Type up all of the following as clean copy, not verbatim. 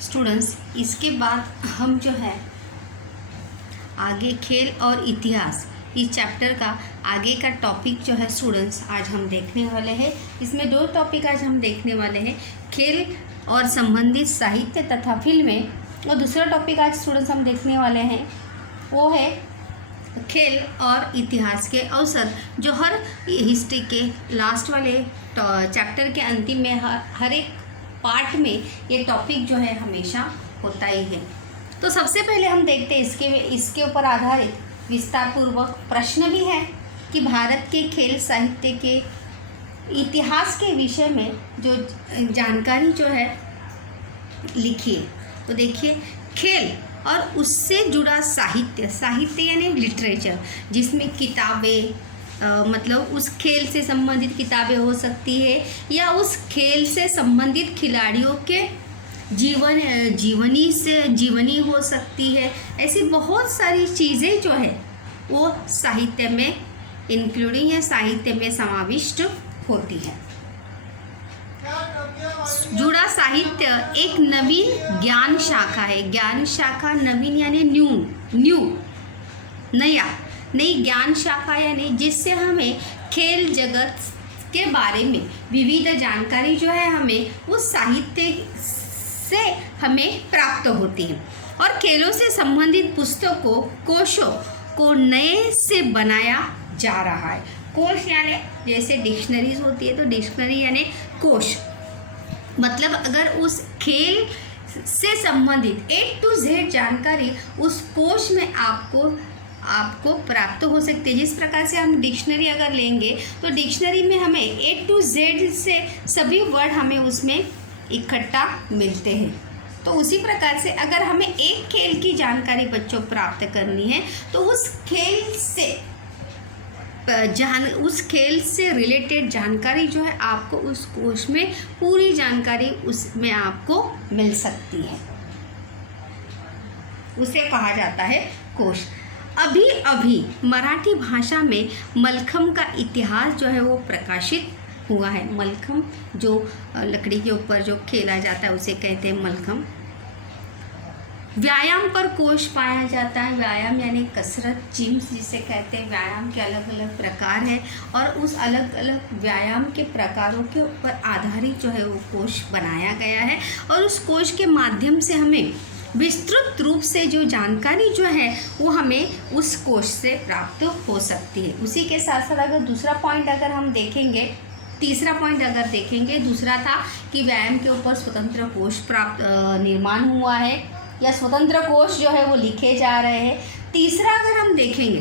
Students, इसके बाद हम जो है आगे खेल और इतिहास इस चैप्टर का आगे का टॉपिक जो है स्टूडेंट्स आज हम देखने वाले हैं। इसमें दो टॉपिक आज हम देखने वाले हैं, खेल और संबंधित साहित्य तथा फिल्में। और दूसरा टॉपिक आज स्टूडेंट्स हम देखने वाले हैं वो है खेल और इतिहास के अवसर, जो हर हिस्ट्री के लास्ट वाले चैप्टर के अंतिम में हर एक पार्ट में ये टॉपिक जो है हमेशा होता ही है। तो सबसे पहले हम देखते हैं इसके ऊपर आधारित विस्तारपूर्वक प्रश्न भी है कि भारत के खेल साहित्य के इतिहास के विषय में जो जानकारी जो है लिखिए। तो देखिए, खेल और उससे जुड़ा साहित्य यानी लिटरेचर, जिसमें किताबें मतलब उस खेल से संबंधित किताबें हो सकती है या उस खेल से संबंधित खिलाड़ियों के जीवनी हो सकती है। ऐसी बहुत सारी चीज़ें जो है वो साहित्य में इंक्लूडिंग या साहित्य में समाविष्ट होती है। जुड़ा साहित्य एक नवीन ज्ञान शाखा है। ज्ञान शाखा नवीन यानी नई ज्ञान शाखा यानी जिससे हमें खेल जगत के बारे में विविध जानकारी जो है हमें उस साहित्य से हमें प्राप्त होती है। और खेलों से संबंधित पुस्तकों कोशों को नए से बनाया जा रहा है। कोश यानी जैसे डिक्शनरीज होती है, तो डिक्शनरी यानी कोश, मतलब अगर उस खेल से संबंधित A to Z जानकारी उस कोश में आपको प्राप्त हो सकती है। जिस प्रकार से हम डिक्शनरी अगर लेंगे तो डिक्शनरी में हमें A to Z से सभी वर्ड हमें उसमें इकट्ठा मिलते हैं। तो उसी प्रकार से अगर हमें एक खेल की जानकारी बच्चों प्राप्त करनी है तो उस खेल से रिलेटेड जानकारी जो है आपको उस कोश में पूरी जानकारी उसमें आपको मिल सकती है, उसे कहा जाता है कोश। अभी मराठी भाषा में मलखम का इतिहास जो है वो प्रकाशित हुआ है। मलखम जो लकड़ी के ऊपर जो खेला जाता है उसे कहते हैं मलखम। व्यायाम पर कोश पाया जाता है। व्यायाम यानी कसरत, जिम्स जिसे कहते हैं। व्यायाम के अलग अलग प्रकार हैं और उस अलग अलग व्यायाम के प्रकारों के ऊपर आधारित जो है वो कोश बनाया गया है। और उस कोश के माध्यम से हमें विस्तृत रूप से जो जानकारी जो है वो हमें उस कोश से प्राप्त हो सकती है। उसी के साथ साथ अगर दूसरा पॉइंट अगर हम देखेंगे, तीसरा पॉइंट अगर देखेंगे, दूसरा था कि व्यायाम के ऊपर स्वतंत्र कोश निर्माण हुआ है या स्वतंत्र कोश जो है वो लिखे जा रहे हैं। तीसरा अगर हम देखेंगे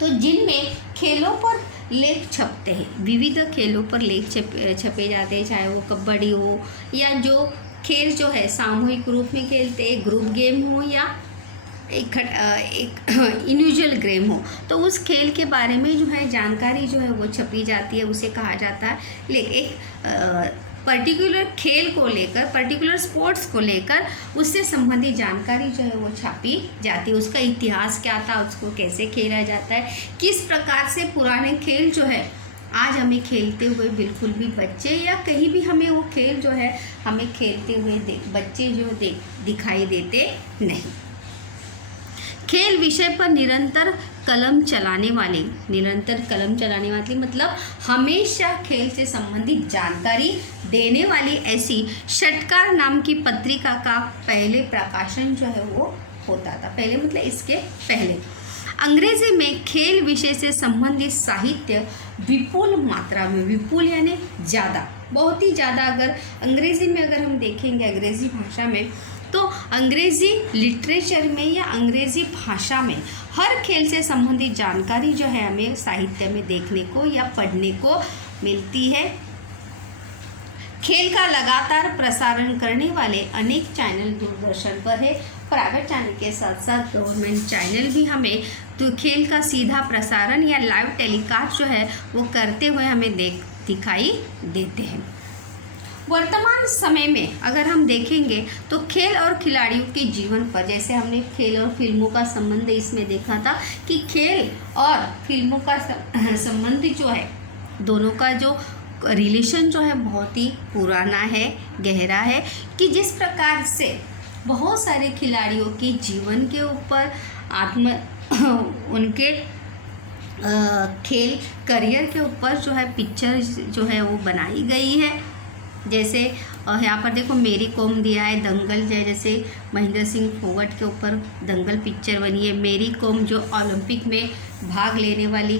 तो जिनमें खेलों पर लेख छपते हैं, विविध खेलों पर लेख छपे जाते हैं, चाहे वो कबड्डी हो या जो खेल जो है सामूहिक रूप में खेलते हैं, ग्रुप गेम हो या एक इंडिविजुअल गेम हो, तो उस खेल के बारे में जो है जानकारी जो है वो छपी जाती है, उसे कहा जाता है एक पर्टिकुलर खेल को लेकर, पर्टिकुलर स्पोर्ट्स को लेकर उससे संबंधित जानकारी जो है वो छापी जाती है। उसका इतिहास क्या था, उसको कैसे खेला जाता है, किस प्रकार से पुराने खेल जो है आज हमें खेलते हुए बिल्कुल भी बच्चे या कहीं भी हमें वो खेल जो है हमें खेलते हुए बच्चे जो दिखाई देते नहीं। खेल विषय पर निरंतर कलम चलाने वाले मतलब हमेशा खेल से संबंधित जानकारी देने वाली ऐसी षटकार नाम की पत्रिका का पहले प्रकाशन जो है वो होता था। पहले मतलब इसके पहले अंग्रेजी में खेल विषय से संबंधित साहित्य विपुल मात्रा में, विपुल यानी ज़्यादा, बहुत ही ज़्यादा, अगर अंग्रेजी में अगर हम देखेंगे अंग्रेजी भाषा में, तो अंग्रेज़ी लिटरेचर में या अंग्रेज़ी भाषा में हर खेल से संबंधित जानकारी जो है हमें साहित्य में देखने को या पढ़ने को मिलती है। खेल का लगातार प्रसारण करने वाले अनेक चैनल दूरदर्शन पर है। प्राइवेट चैनल के साथ साथ गवर्नमेंट चैनल भी हमें तो खेल का सीधा प्रसारण या लाइव टेलीकास्ट जो है वो करते हुए हमें दिखाई देते हैं। वर्तमान समय में अगर हम देखेंगे तो खेल और खिलाड़ियों के जीवन पर, जैसे हमने खेल और फिल्मों का संबंध इसमें देखा था कि खेल और फिल्मों का संबंध जो है, दोनों का जो रिलेशन जो है बहुत ही पुराना है, गहरा है, कि जिस प्रकार से बहुत सारे खिलाड़ियों के जीवन के ऊपर उनके खेल करियर के ऊपर जो है पिक्चर जो है वो बनाई गई है। जैसे यहाँ पर देखो मेरी कॉम दिया है, दंगल जैसे महेंद्र सिंह फोगाट के ऊपर दंगल पिक्चर बनी है। मेरी कॉम जो ओलंपिक में भाग लेने वाली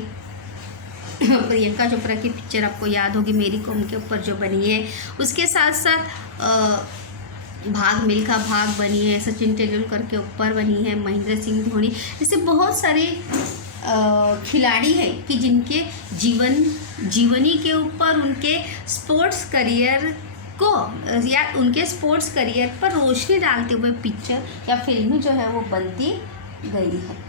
प्रियंका चोपड़ा की पिक्चर आपको याद होगी, मेरी कॉम के ऊपर जो बनी है। उसके साथ साथ भाग मिल्खा भाग बनी है, सचिन तेंदुलकर के ऊपर बनी है, महेंद्र सिंह धोनी, ऐसे बहुत सारे खिलाड़ी है कि जिनके जीवनी के ऊपर उनके स्पोर्ट्स करियर को या उनके स्पोर्ट्स करियर पर रोशनी डालते हुए पिक्चर या फिल्में जो है वो बनती गई है।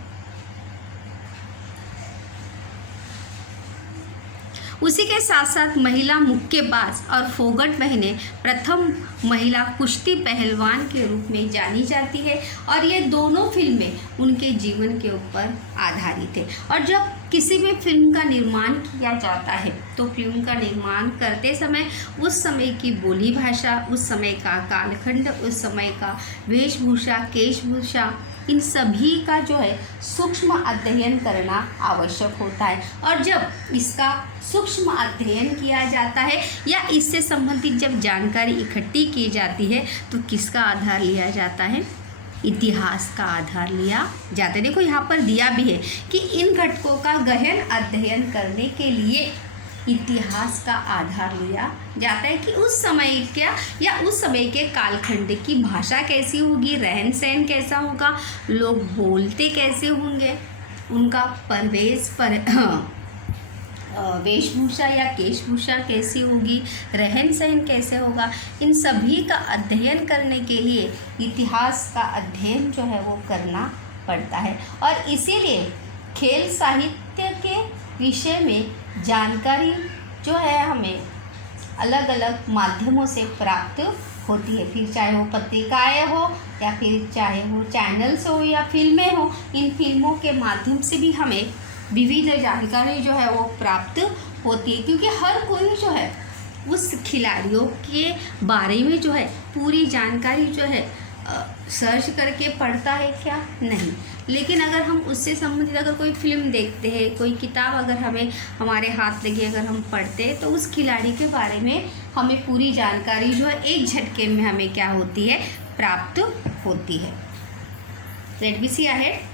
उसी के साथ साथ महिला मुक्केबाज और फोगाट बहनें प्रथम महिला कुश्ती पहलवान के रूप में जानी जाती है और ये दोनों फिल्में उनके जीवन के ऊपर आधारित है। और जब किसी भी फिल्म का निर्माण किया जाता है तो फिल्म का निर्माण करते समय उस समय की बोली भाषा, उस समय का कालखंड, उस समय का वेशभूषा, केशभूषा, इन सभी का जो है सूक्ष्म अध्ययन करना आवश्यक होता है। और जब इसका सूक्ष्म अध्ययन किया जाता है या इससे संबंधित जब जानकारी इकट्ठी की जाती है तो किसका आधार लिया जाता है? इतिहास का आधार लिया जाता है। देखो यहाँ पर दिया भी है कि इन घटकों का गहन अध्ययन करने के लिए इतिहास का आधार लिया जाता है कि उस समय क्या या उस समय के कालखंड की भाषा कैसी होगी, रहन सहन कैसा होगा, लोग बोलते कैसे होंगे, उनका वेशभूषा या केशभूषा कैसी होगी, रहन सहन कैसे होगा, इन सभी का अध्ययन करने के लिए इतिहास का अध्ययन जो है वो करना पड़ता है। और इसीलिए खेल साहित्य के विषय में जानकारी जो है हमें अलग अलग माध्यमों से प्राप्त होती है, फिर चाहे वो पत्रिकाएं हो या फिर चाहे वो चैनल्स हो या फिल्में हो। इन फिल्मों के माध्यम से भी हमें विविध जानकारी जो है वो प्राप्त होती है, क्योंकि हर कोई जो है उस खिलाड़ियों के बारे में जो है पूरी जानकारी जो है सर्च करके पढ़ता है क्या? नहीं। लेकिन अगर हम उससे संबंधित अगर कोई फिल्म देखते हैं, कोई किताब अगर हमें हमारे हाथ लगी अगर हम पढ़ते हैं तो उस खिलाड़ी के बारे में हमें पूरी जानकारी जो है एक झटके में हमें क्या होती है? प्राप्त होती है। लेट मी सी अहेड।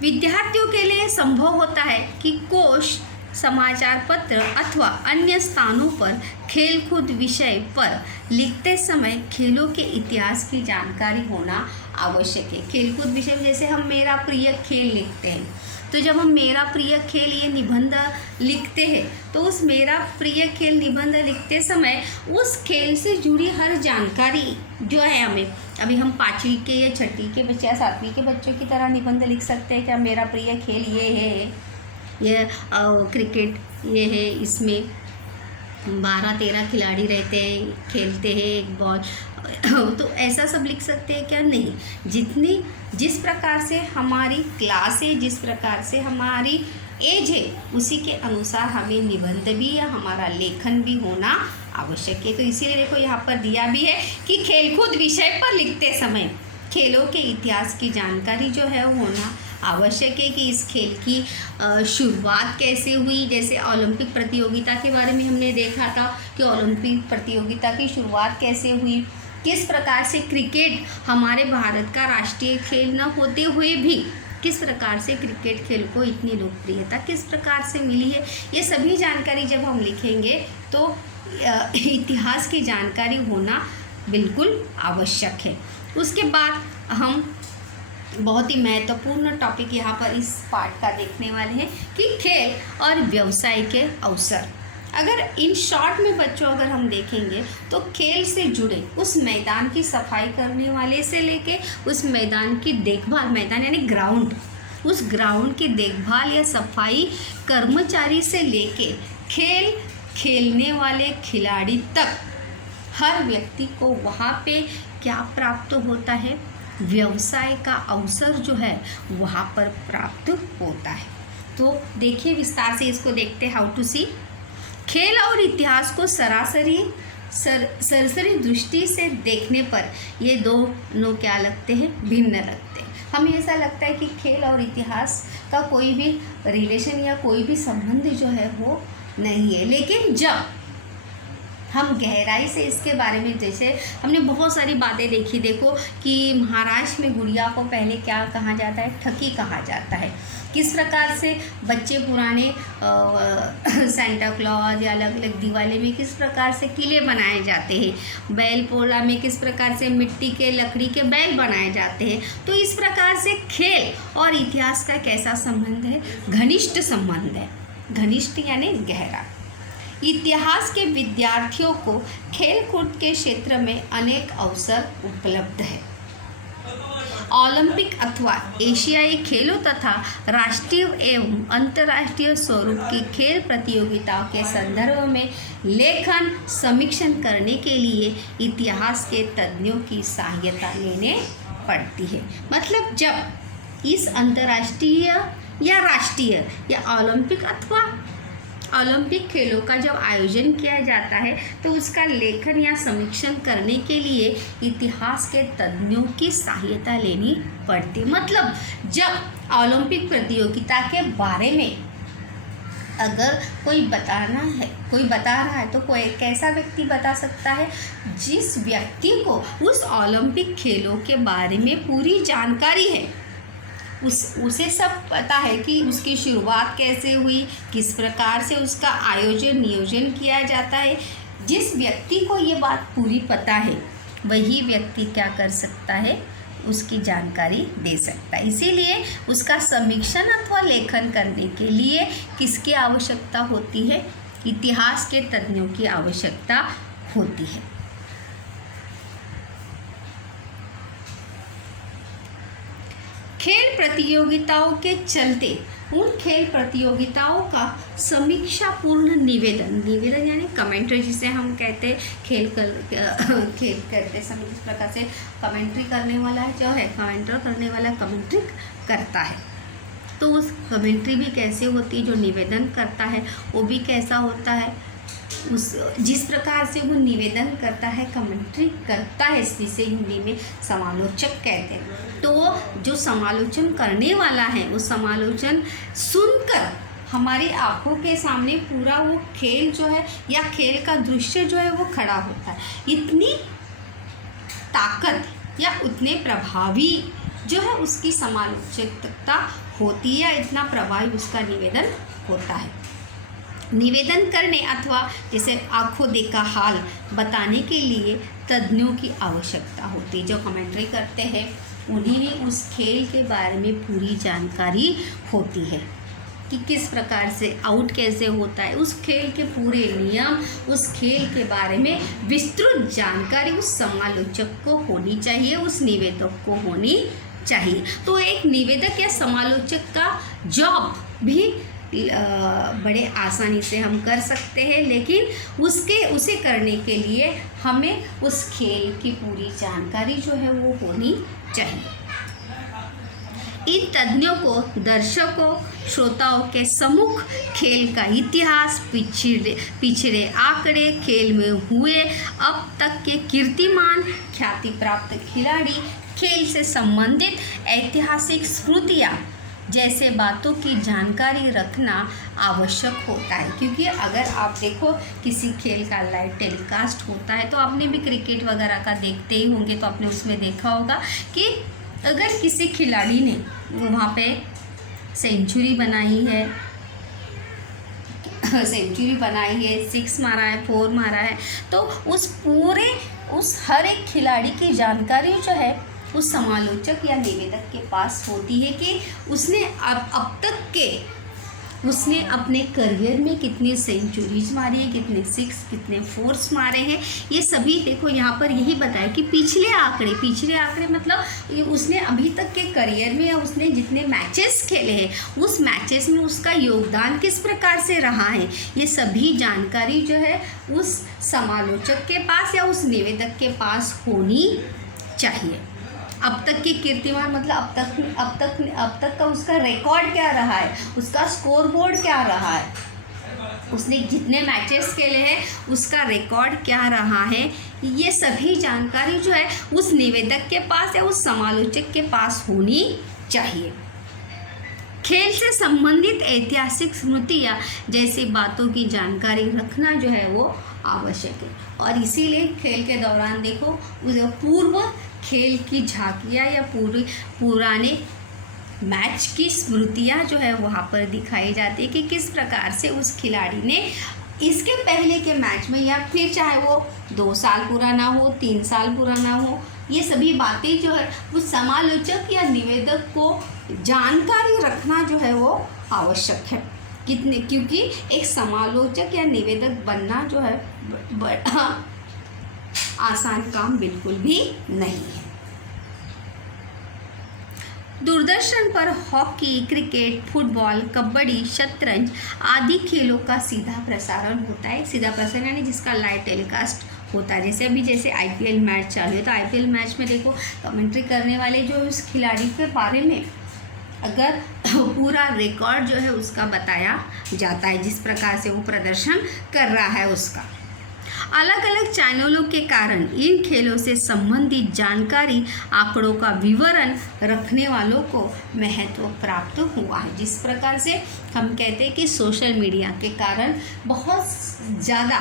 विद्यार्थियों के लिए संभव होता है कि कोश, समाचार पत्र अथवा अन्य स्थानों पर खेलकूद विषय पर लिखते समय खेलों के इतिहास की जानकारी होना आवश्यक है। खेलकूद विषय जैसे हम मेरा प्रिय खेल लिखते हैं, तो जब हम मेरा प्रिय खेल ये निबंध लिखते हैं तो उस मेरा प्रिय खेल निबंध लिखते समय उस खेल से जुड़ी हर जानकारी जो है हमें, अभी हम 5वीं के या 6वीं के बच्चे या 7वीं के बच्चों की तरह निबंध लिख सकते हैं क्या? मेरा प्रिय खेल ये है, ये क्रिकेट ये है, इसमें 12-13 खिलाड़ी रहते हैं, खेलते हैं एक बॉल, तो ऐसा सब लिख सकते हैं क्या? नहीं। जिस प्रकार से हमारी क्लास है, जिस प्रकार से हमारी एज है, उसी के अनुसार हमें निबंध भी या हमारा लेखन भी होना आवश्यक है। तो इसीलिए देखो यहाँ पर दिया भी है कि खेलकूद विषय पर लिखते समय खेलों के इतिहास की जानकारी जो है वो होना आवश्यक है कि इस खेल की शुरुआत कैसे हुई। जैसे ओलंपिक प्रतियोगिता के बारे में हमने देखा था कि ओलंपिक प्रतियोगिता की शुरुआत कैसे हुई, किस प्रकार से क्रिकेट हमारे भारत का राष्ट्रीय खेल न होते हुए भी किस प्रकार से क्रिकेट खेल को इतनी लोकप्रियता किस प्रकार से मिली है। ये सभी जानकारी जब हम लिखेंगे तो इतिहास की जानकारी होना बिल्कुल आवश्यक है। उसके बाद हम बहुत ही महत्वपूर्ण टॉपिक यहाँ पर इस पार्ट का देखने वाले हैं कि खेल और व्यवसाय के अवसर। अगर इन शॉर्ट में बच्चों अगर हम देखेंगे तो खेल से जुड़े उस मैदान की सफाई करने वाले से लेके उस मैदान की देखभाल, मैदान यानी ग्राउंड, उस ग्राउंड की देखभाल या सफाई कर्मचारी से लेके खेल खेलने वाले खिलाड़ी तक हर व्यक्ति को वहाँ पे क्या प्राप्त होता है? व्यवसाय का अवसर जो है वहाँ पर प्राप्त होता है। तो देखिए विस्तार से इसको देखते हैं। हाउ टू सी। खेल और इतिहास को सरसरी दृष्टि से देखने पर ये दोनों क्या लगते हैं, भिन्न लगते हैं। हमें ऐसा लगता है कि खेल और इतिहास का कोई भी रिलेशन या कोई भी संबंध जो है वो नहीं है, लेकिन जब हम गहराई से इसके बारे में, जैसे हमने बहुत सारी बातें देखी, देखो कि महाराष्ट्र में गुड़िया को पहले क्या कहा जाता है, ठकी कहा जाता है। किस प्रकार से बच्चे पुराने सेंटा क्लॉज या अलग अलग दिवाली में किस प्रकार से किले बनाए जाते हैं, बैल पोला में किस प्रकार से मिट्टी के लकड़ी के बैल बनाए जाते हैं। तो इस प्रकार से खेल और इतिहास का कैसा संबंध है, घनिष्ठ संबंध है। घनिष्ठ यानी गहरा। इतिहास के विद्यार्थियों को खेल कूद के क्षेत्र में अनेक अवसर उपलब्ध है। ओलंपिक अथवा एशियाई खेलों तथा राष्ट्रीय एवं अंतर्राष्ट्रीय स्वरूप की खेल प्रतियोगिताओं के संदर्भ में लेखन समीक्षण करने के लिए इतिहास के तज्ञों की सहायता लेने पड़ती है। मतलब जब इस अंतर्राष्ट्रीय या राष्ट्रीय या ओलंपिक अथवा ओलंपिक खेलों का जब आयोजन किया जाता है तो उसका लेखन या समीक्षण करने के लिए इतिहास के तज्ञों की सहायता लेनी पड़ती है। मतलब जब ओलंपिक प्रतियोगिता के बारे में अगर कोई बताना है, कोई बता रहा है, तो कोई कैसा व्यक्ति बता सकता है, जिस व्यक्ति को उस ओलंपिक खेलों के बारे में पूरी जानकारी है, उसे सब पता है कि उसकी शुरुआत कैसे हुई, किस प्रकार से उसका नियोजन किया जाता है। जिस व्यक्ति को ये बात पूरी पता है वही व्यक्ति क्या कर सकता है, उसकी जानकारी दे सकता है। इसीलिए उसका समीक्षण अथवा लेखन करने के लिए किसकी आवश्यकता होती है, इतिहास के तज्ञों की आवश्यकता होती है। खेल प्रतियोगिताओं के चलते उन खेल प्रतियोगिताओं का समीक्षापूर्ण निवेदन यानी कमेंट्री, जिसे हम कहते हैं खेल करते समय जिस प्रकार से कमेंट्री करने वाला जो है, कमेंटर करने वाला कमेंट्री करता है, तो उस कमेंट्री भी कैसे होती है, जो निवेदन करता है वो भी कैसा होता है, उस जिस प्रकार से वो निवेदन करता है, कमेंट्री करता है, जिसे हिंदी में समालोचक कहते हैं। तो जो समालोचन करने वाला है वो समालोचन सुनकर हमारी आंखों के सामने पूरा वो खेल जो है या खेल का दृश्य जो है वो खड़ा होता है। इतनी ताकत या उतने प्रभावी जो है उसकी समालोचकता होती है, इतना प्रभावी उसका निवेदन होता है। निवेदन करने अथवा जैसे आंखों देखा हाल बताने के लिए तज्ञों की आवश्यकता होती है। जो कमेंट्री करते हैं उन्हें उस खेल के बारे में पूरी जानकारी होती है कि किस प्रकार से आउट कैसे होता है, उस खेल के पूरे नियम, उस खेल के बारे में विस्तृत जानकारी उस समालोचक को होनी चाहिए, उस निवेदक को होनी चाहिए। तो एक निवेदक या समालोचक का जॉब भी बड़े आसानी से हम कर सकते हैं, लेकिन उसे करने के लिए हमें उस खेल की पूरी जानकारी जो है वो होनी चाहिए। इन तज्ञों को दर्शकों श्रोताओं के सम्मुख खेल का इतिहास, पिछड़े आंकड़े, खेल में हुए अब तक के कीर्तिमान, ख्याति प्राप्त खिलाड़ी, खेल से संबंधित ऐतिहासिक स्मृतियाँ जैसे बातों की जानकारी रखना आवश्यक होता है। क्योंकि अगर आप देखो किसी खेल का लाइव टेलीकास्ट होता है, तो आपने भी क्रिकेट वगैरह का देखते ही होंगे, तो आपने उसमें देखा होगा कि अगर किसी खिलाड़ी ने वहाँ पे सेंचुरी बनाई है, 6 मारा है, 4 मारा है, तो उस हर एक खिलाड़ी की जानकारी जो है उस समालोचक या निवेदक के पास होती है कि उसने अब तक के उसने अपने करियर में कितने सेंचुरीज मारी है, कितने 6, कितने 4 मारे हैं। ये सभी देखो यहाँ पर यही बताया कि पिछले आंकड़े मतलब उसने अभी तक के करियर में या उसने जितने मैचेस खेले हैं उस मैचेस में उसका योगदान किस प्रकार से रहा है, ये सभी जानकारी जो है उस समालोचक के पास या उस निवेदक के पास होनी चाहिए। अब तक की कीर्तिमान मतलब अब तक का उसका रिकॉर्ड क्या रहा है, उसका स्कोर बोर्ड क्या रहा है, उसने जितने मैचेस खेले हैं उसका रिकॉर्ड क्या रहा है, ये सभी जानकारी जो है उस निवेदक के पास या उस समालोचक के पास होनी चाहिए। खेल से संबंधित ऐतिहासिक स्मृतियाँ जैसी बातों की जानकारी रखना जो है वो आवश्यक है। और इसीलिए खेल के दौरान देखो उस पूर्व खेल की झांकियाँ या पुराने मैच की स्मृतियाँ जो है वहाँ पर दिखाई जाती है कि किस प्रकार से उस खिलाड़ी ने इसके पहले के मैच में, या फिर चाहे वो 2 साल पुराना हो, 3 साल पुराना हो, ये सभी बातें जो है वो समालोचक या निवेदक को जानकारी रखना जो है वो आवश्यक है। क्योंकि एक समालोचक या निवेदक बनना जो है आसान काम बिल्कुल भी नहीं है। दूरदर्शन पर हॉकी, क्रिकेट, फुटबॉल, कबड्डी, शतरंज आदि खेलों का सीधा प्रसारण होता है। सीधा प्रसारण यानी जिसका लाइव टेलीकास्ट होता है। जैसे आईपीएल मैच चालू है तो आईपीएल मैच में देखो कमेंट्री करने वाले जो उस खिलाड़ी के बारे में अगर पूरा रिकॉर्ड जो है उसका बताया जाता है, जिस प्रकार से वो प्रदर्शन कर रहा है उसका। अलग अलग चैनलों के कारण इन खेलों से संबंधित जानकारी, आंकड़ों का विवरण रखने वालों को महत्व प्राप्त हुआ है। जिस प्रकार से हम कहते हैं कि सोशल मीडिया के कारण बहुत ज़्यादा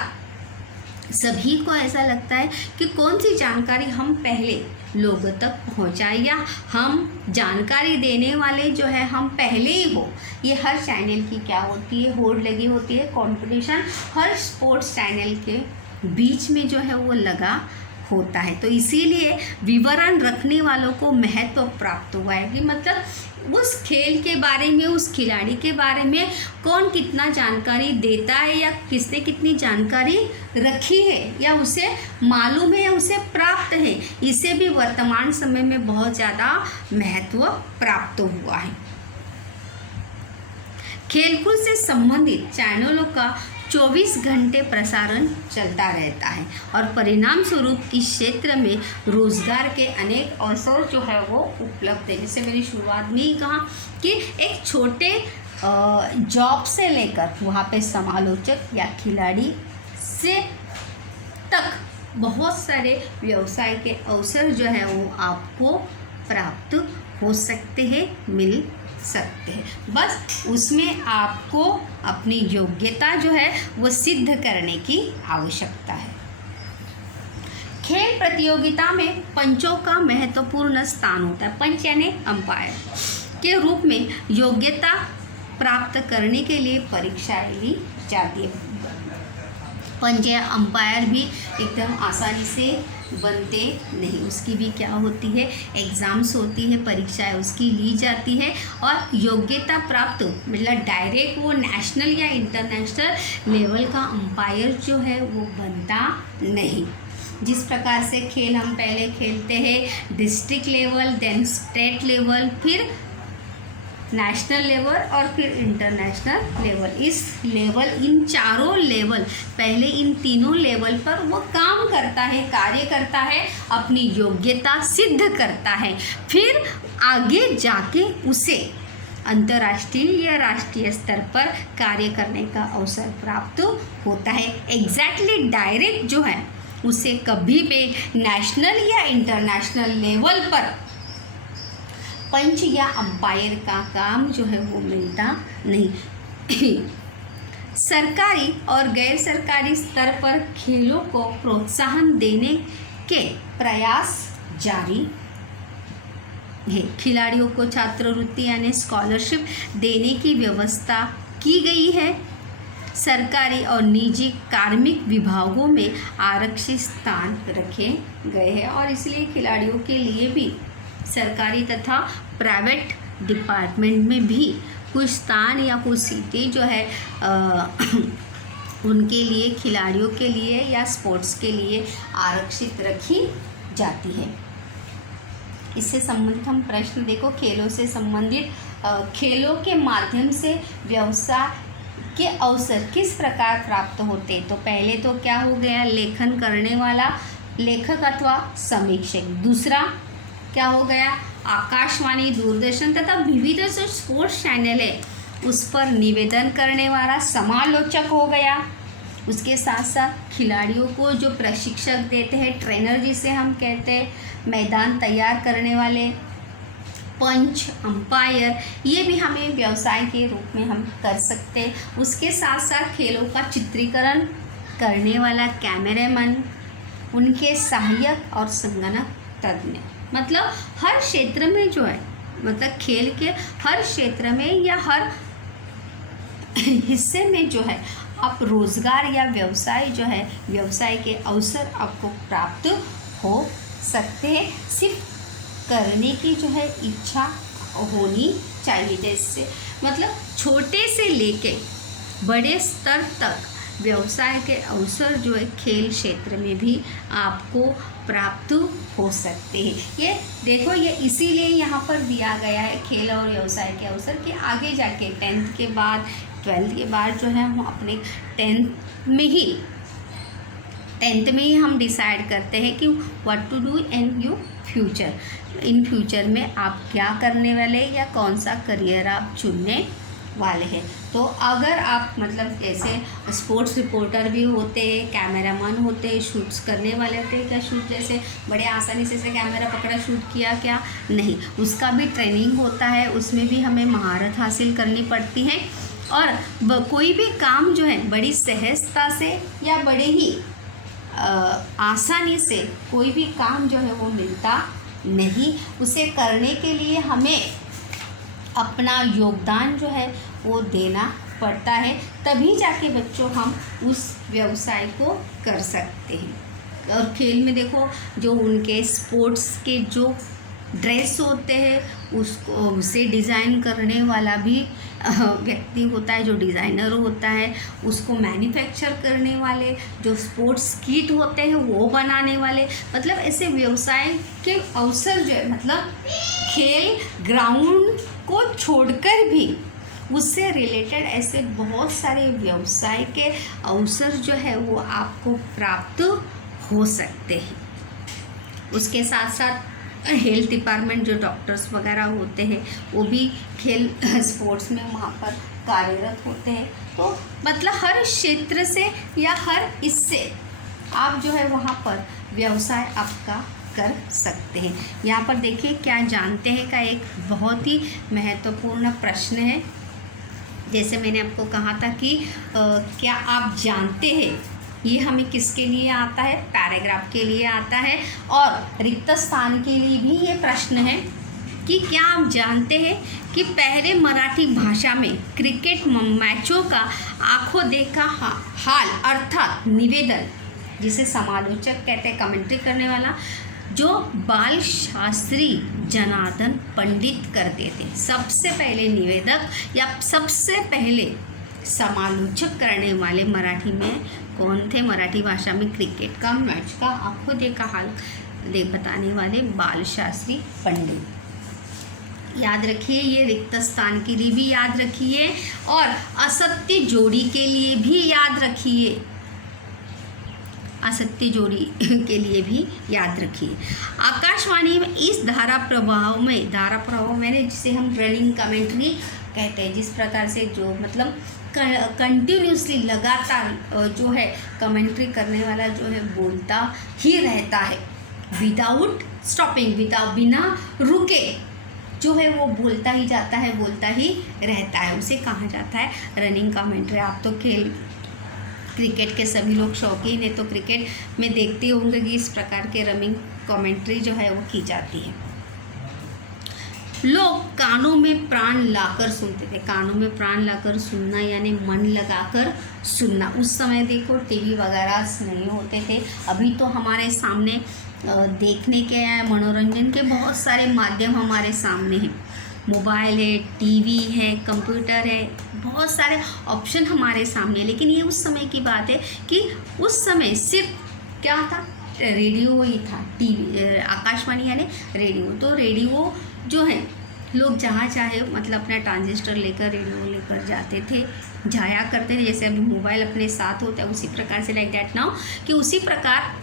सभी को ऐसा लगता है कि कौन सी जानकारी हम पहले लोगों तक पहुंचाए या हम जानकारी देने वाले जो है हम पहले ही हो। ये हर चैनल की क्या होती है, होड़ लगी होती है, कंपटीशन हर स्पोर्ट्स चैनल के बीच में जो है वो लगा होता है। तो इसीलिए विवरण रखने वालों को महत्व प्राप्त हुआ है कि मतलब उस खेल के बारे में, उस खिलाड़ी के बारे में कौन कितना जानकारी देता है या किसने कितनी जानकारी रखी है या उसे मालूम है या उसे प्राप्त है, इसे भी वर्तमान समय में बहुत ज़्यादा महत्व प्राप्त हुआ है। खेलकूद से संबंधित चैनलों का 24 घंटे प्रसारण चलता रहता है और परिणाम स्वरूप इस क्षेत्र में रोजगार के अनेक अवसर जो है वो उपलब्ध है। जैसे मैंने शुरुआत में ही कहा कि एक छोटे जॉब से लेकर वहाँ पे समालोचक या खिलाड़ी से तक बहुत सारे व्यवसाय के अवसर जो है वो आपको प्राप्त हो सकते हैं, मिल सकते हैं। बस उसमें आपको अपनी योग्यता जो है वो सिद्ध करने की आवश्यकता है। खेल प्रतियोगिता में पंचों का महत्वपूर्ण स्थान होता है। पंच यानी अंपायर के रूप में योग्यता प्राप्त करने के लिए परीक्षाएं ली जाती है। पंच या अंपायर भी एकदम आसानी से बनते नहीं, उसकी भी क्या होती है, एग्ज़ाम्स होती है, परीक्षाएं उसकी ली जाती है और योग्यता प्राप्त मतलब डायरेक्ट वो नेशनल या इंटरनेशनल लेवल का अंपायर जो है वो बनता नहीं। जिस प्रकार से खेल हम पहले खेलते हैं district level, then state level, फिर नेशनल लेवल और फिर इंटरनेशनल लेवल। इस लेवल, इन चारों लेवल, पहले इन तीनों लेवल पर वो काम करता है, कार्य करता है, अपनी योग्यता सिद्ध करता है, फिर आगे जाके उसे अंतर्राष्ट्रीय या राष्ट्रीय स्तर पर कार्य करने का अवसर प्राप्त होता है। एग्जैक्टली डायरेक्ट जो है उसे कभी भी नेशनल या इंटरनेशनल लेवल पर पंच या अंपायर का काम जो है वो मिलता नहीं। सरकारी और गैर सरकारी स्तर पर खेलों को प्रोत्साहन देने के प्रयास जारी है। खिलाड़ियों को छात्रवृत्ति यानी स्कॉलरशिप देने की व्यवस्था की गई है। सरकारी और निजी कार्मिक विभागों में आरक्षित स्थान रखे गए हैं और इसलिए खिलाड़ियों के लिए भी सरकारी तथा प्राइवेट डिपार्टमेंट में भी कुछ स्थान या कुछ सीटें जो है उनके लिए, खिलाड़ियों के लिए या स्पोर्ट्स के लिए आरक्षित रखी जाती है। इससे संबंधित हम प्रश्न देखो, खेलों से संबंधित खेलों के माध्यम से व्यवसाय के अवसर किस प्रकार प्राप्त होते। तो पहले तो क्या हो गया, लेखन करने वाला लेखक अथवा समीक्षक। दूसरा, क्या हो गया, आकाशवाणी, दूरदर्शन तथा विविध जो स्पोर्ट्स चैनल है उस पर निवेदन करने वाला समालोचक हो गया। उसके साथ साथ खिलाड़ियों को जो प्रशिक्षक देते हैं, ट्रेनर जिसे हम कहते हैं, मैदान तैयार करने वाले, पंच, अंपायर, ये भी हमें व्यवसाय के रूप में हम कर सकते हैं। उसके साथ साथ खेलों का चित्रीकरण करने वाला कैमरामैन, उनके सहायक और संगणक तज्ञ, मतलब हर क्षेत्र में जो है, मतलब खेल के हर क्षेत्र में या हर हिस्से में जो है आप रोज़गार या व्यवसाय जो है, व्यवसाय के अवसर आपको प्राप्त हो सकते हैं। सिर्फ करने की जो है इच्छा होनी चाहिए। जैसे मतलब छोटे से लेके बड़े स्तर तक व्यवसाय के अवसर जो है खेल क्षेत्र में भी आपको प्राप्त हो सकते हैं। ये देखो, ये इसीलिए यहाँ पर दिया गया है खेल और व्यवसाय के अवसर कि आगे जाके 10th के बाद 12th के बाद जो है हम अपने 10th में ही हम डिसाइड करते हैं कि what to do in your future, इन फ्यूचर में आप क्या करने वाले हैं या कौन सा करियर आप चुनने वाले हैं। तो अगर आप मतलब जैसे स्पोर्ट्स रिपोर्टर भी होते हैं, कैमरामैन होते हैं, शूट्स करने वाले होते हैं, क्या शूट जैसे बड़े आसानी से कैमरा पकड़ा शूट किया, क्या नहीं, उसका भी ट्रेनिंग होता है, उसमें भी हमें महारत हासिल करनी पड़ती है। और कोई भी काम जो है बड़ी सहजता से या बड़े ही आसानी से कोई भी काम जो है वो मिलता नहीं। उसे करने के लिए हमें अपना योगदान जो है वो देना पड़ता है, तभी जाके बच्चों हम उस व्यवसाय को कर सकते हैं। और खेल में देखो, जो उनके स्पोर्ट्स के जो ड्रेस होते हैं उसको उसे डिज़ाइन करने वाला भी व्यक्ति होता है, जो डिज़ाइनर होता है, उसको मैन्युफैक्चर करने वाले, जो स्पोर्ट्स किट होते हैं वो बनाने वाले, मतलब ऐसे व्यवसाय के अवसर जो है, मतलब खेल ग्राउंड को छोड़कर भी उससे रिलेटेड ऐसे बहुत सारे व्यवसाय के अवसर जो है वो आपको प्राप्त हो सकते हैं। उसके साथ साथ हेल्थ डिपार्टमेंट जो डॉक्टर्स वगैरह होते हैं वो भी खेल स्पोर्ट्स में वहाँ पर कार्यरत होते हैं। तो मतलब हर क्षेत्र से या हर इससे आप जो है वहाँ पर व्यवसाय आपका कर सकते हैं। यहाँ पर देखिए, क्या जानते हैं का एक बहुत ही महत्वपूर्ण प्रश्न है। जैसे मैंने आपको कहा था कि क्या आप जानते हैं, ये हमें किसके लिए आता है, पैराग्राफ के लिए आता है। और रिक्त स्थान के लिए भी ये प्रश्न है कि क्या आप जानते हैं कि पहले मराठी भाषा में क्रिकेट मैचों का आंखों देखा हाल अर्थात निवेदन, जिसे समालोचक कहते हैं, कमेंट्री करने वाला, जो बाल शास्त्री जनार्दन पंडित करते थे। सबसे पहले निवेदक या सबसे पहले समालोचक करने वाले मराठी में कौन थे? मराठी भाषा में क्रिकेट का मैच का आंखों देखा हाल बताने वाले बाल शास्त्री पंडित। याद रखिए, ये रिक्त स्थान के लिए भी याद रखिए और असत्य जोड़ी के लिए भी याद रखिए, असत्य जोड़ी के लिए भी याद रखिए। आकाशवाणी में इस धारा प्रवाह मैंने जिसे हम रनिंग कमेंट्री कहते हैं, जिस प्रकार से जो मतलब कंटिन्यूसली लगातार जो है कमेंट्री करने वाला जो है बोलता ही रहता है, विदाउट स्टॉपिंग, बिना रुके जो है वो बोलता ही जाता है, बोलता ही रहता है, उसे कहा जाता है रनिंग कमेंट्री। आप तो क्रिकेट के सभी लोग शौकीन है, तो क्रिकेट में देखते होंगे कि इस प्रकार के रनिंग कमेंट्री जो है वो की जाती है। लोग कानों में प्राण लाकर सुनते थे। कानों में प्राण लाकर सुनना यानी मन लगाकर सुनना। उस समय देखो टीवी वगैरह नहीं होते थे, अभी तो हमारे सामने देखने के मनोरंजन के बहुत सारे माध्यम हमारे सामने हैं। मोबाइल है, टीवी है, कंप्यूटर है, बहुत सारे ऑप्शन हमारे सामने। लेकिन ये उस समय की बात है कि उस समय सिर्फ क्या था, रेडियो ही था, टीवी, आकाशवाणी यानी रेडियो। तो रेडियो जो है लोग जहाँ चाहे मतलब अपना ट्रांजिस्टर लेकर रेडियो लेकर जाते थे, जाया करते थे। जैसे अभी मोबाइल अपने साथ होता है उसी प्रकार से, लाइक दैट नाउ, कि उसी प्रकार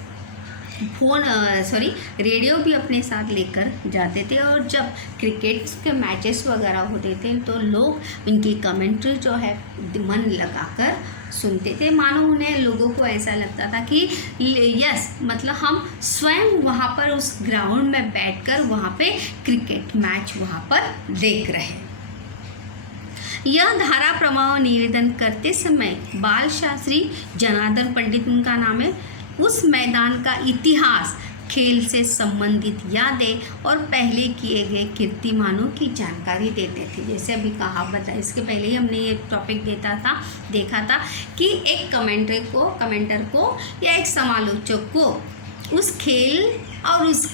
रेडियो भी अपने साथ लेकर जाते थे, और जब क्रिकेट के मैचेस वगैरह होते थे तो लोग उनकी कमेंट्री जो है मन लगाकर सुनते थे। मानो उन्हें लोगों को ऐसा लगता था कि यस, मतलब हम स्वयं वहाँ पर उस ग्राउंड में बैठकर वहाँ पे क्रिकेट मैच वहाँ पर देख रहे हैं। यह धारा प्रवाह निवेदन करते समय बाल शास्त्री जनार्दन पंडित उनका नाम है, उस मैदान का इतिहास, खेल से संबंधित यादें और पहले किए गए कीर्तिमानों की जानकारी देते थे। जैसे अभी कहावत है, इसके पहले ही हमने ये टॉपिक देखा था कि एक कमेंटर को या एक समालोचक को उस खेल और उस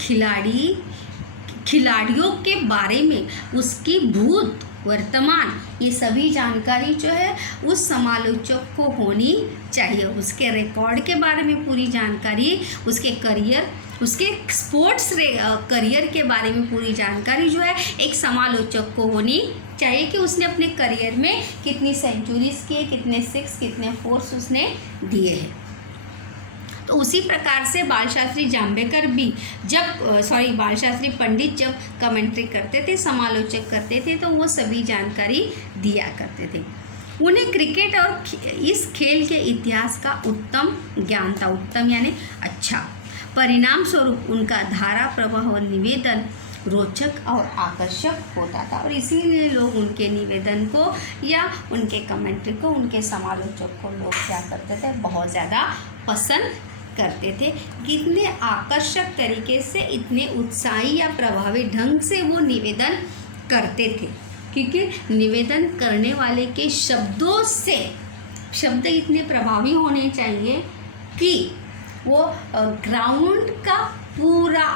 खिलाड़ियों के बारे में, उसकी भूत वर्तमान, ये सभी जानकारी जो है उस समालोचक को होनी चाहिए। उसके रिकॉर्ड के बारे में पूरी जानकारी, उसके करियर, उसके स्पोर्ट्स करियर के बारे में पूरी जानकारी जो है एक समालोचक को होनी चाहिए कि उसने अपने करियर में कितनी सेंचुरीज किए, कितने सिक्स, कितने फोर्स उसने दिए हैं। तो उसी प्रकार से बाल शास्त्री जाम्बेकर भी बाल शास्त्री पंडित जब कमेंट्री करते थे, समालोचक करते थे, तो वो सभी जानकारी दिया करते थे। उन्हें क्रिकेट और इस खेल के इतिहास का उत्तम ज्ञान था। उत्तम यानी अच्छा। परिणाम स्वरूप उनका धारा प्रवाह और निवेदन रोचक और आकर्षक होता था, और इसीलिए लोग उनके निवेदन को या उनके कमेंट्री को, उनके समालोचक को लोग क्या करते थे, बहुत ज़्यादा पसंद करते थे। कितने आकर्षक तरीके से, इतने उत्साही या प्रभावी ढंग से वो निवेदन करते थे, क्योंकि निवेदन करने वाले के शब्दों से, शब्द इतने प्रभावी होने चाहिए कि वो ग्राउंड का पूरा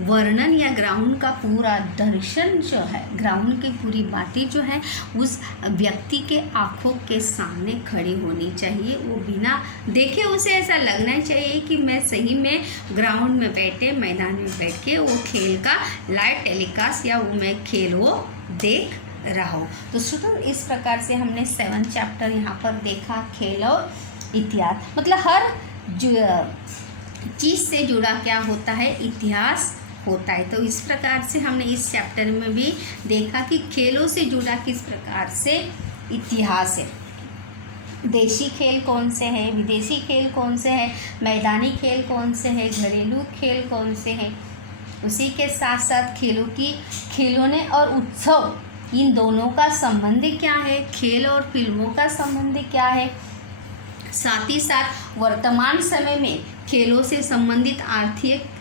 वर्णन या ग्राउंड का पूरा दर्शन जो है, ग्राउंड की पूरी बातें जो है उस व्यक्ति के आँखों के सामने खड़ी होनी चाहिए। वो बिना देखे उसे ऐसा लगना चाहिए कि मैं सही में ग्राउंड में बैठे, मैदान में बैठ के वो खेल का लाइव टेलीकास्ट या वो मैं खेल वो देख रहा हूँ। तो स्टूडेंट, इस प्रकार से हमने 7 चैप्टर यहाँ पर देखा, खेल और इतिहास। मतलब हर चीज़ से जुड़ा क्या होता है, इतिहास होता है। तो इस प्रकार से हमने इस चैप्टर में भी देखा कि खेलों से जुड़ा किस प्रकार से इतिहास है। देशी खेल कौन से हैं, विदेशी खेल कौन से हैं, मैदानी खेल कौन से हैं, घरेलू खेल कौन से हैं। उसी के साथ साथ खिलौने और उत्सव, इन दोनों का संबंध क्या है, खेल और फिल्मों का संबंध क्या है। साथ ही साथ वर्तमान समय में खेलों से संबंधित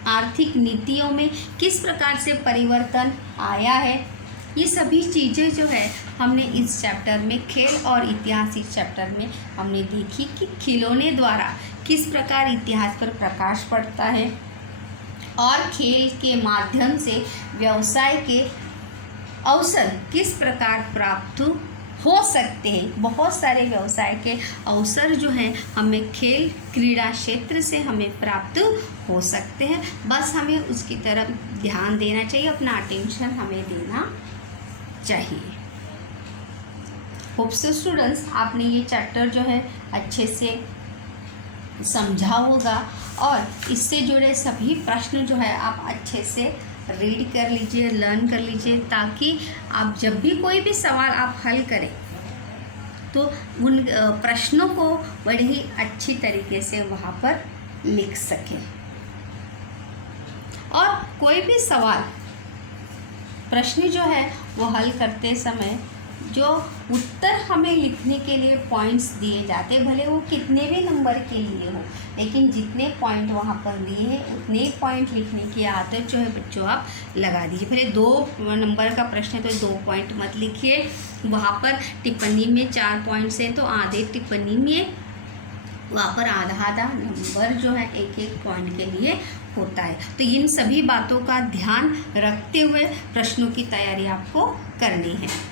आर्थिक नीतियों में किस प्रकार से परिवर्तन आया है। ये सभी चीज़ें जो है हमने इस चैप्टर में, खेल और इतिहास इस चैप्टर में हमने देखी कि खिलौने द्वारा किस प्रकार इतिहास पर प्रकाश पड़ता है, और खेल के माध्यम से व्यवसाय के अवसर किस प्रकार प्राप्त हो सकते हैं। बहुत सारे व्यवसाय के अवसर जो हैं हमें खेल क्रीड़ा क्षेत्र से हमें प्राप्त हो सकते हैं। बस हमें उसकी तरफ ध्यान देना चाहिए, अपना अटेंशन हमें देना चाहिए। होप सो स्टूडेंट्स, आपने ये चैप्टर जो है अच्छे से समझा होगा, और इससे जुड़े सभी प्रश्न जो है आप अच्छे से रीड कर लीजिए, लर्न कर लीजिए, ताकि आप जब भी कोई भी सवाल आप हल करें तो उन प्रश्नों को बड़े ही अच्छी तरीके से वहाँ पर लिख सकें। और कोई भी सवाल, प्रश्न जो है वो हल करते समय जो उत्तर हमें लिखने के लिए पॉइंट्स दिए जाते, भले वो कितने भी नंबर के लिए हो, लेकिन जितने पॉइंट वहाँ पर दिए हैं उतने ही पॉइंट लिखने की आदत जो है बच्चों आप लगा दीजिए। भले 2 नंबर का प्रश्न है तो 2 पॉइंट मत लिखिए। वहाँ पर टिप्पणी में 4 पॉइंट्स हैं तो आधे टिप्पणी में वहाँ पर आधा नंबर जो है एक पॉइंट के लिए होता है। तो इन सभी बातों का ध्यान रखते हुए प्रश्नों की तैयारी आपको करनी है।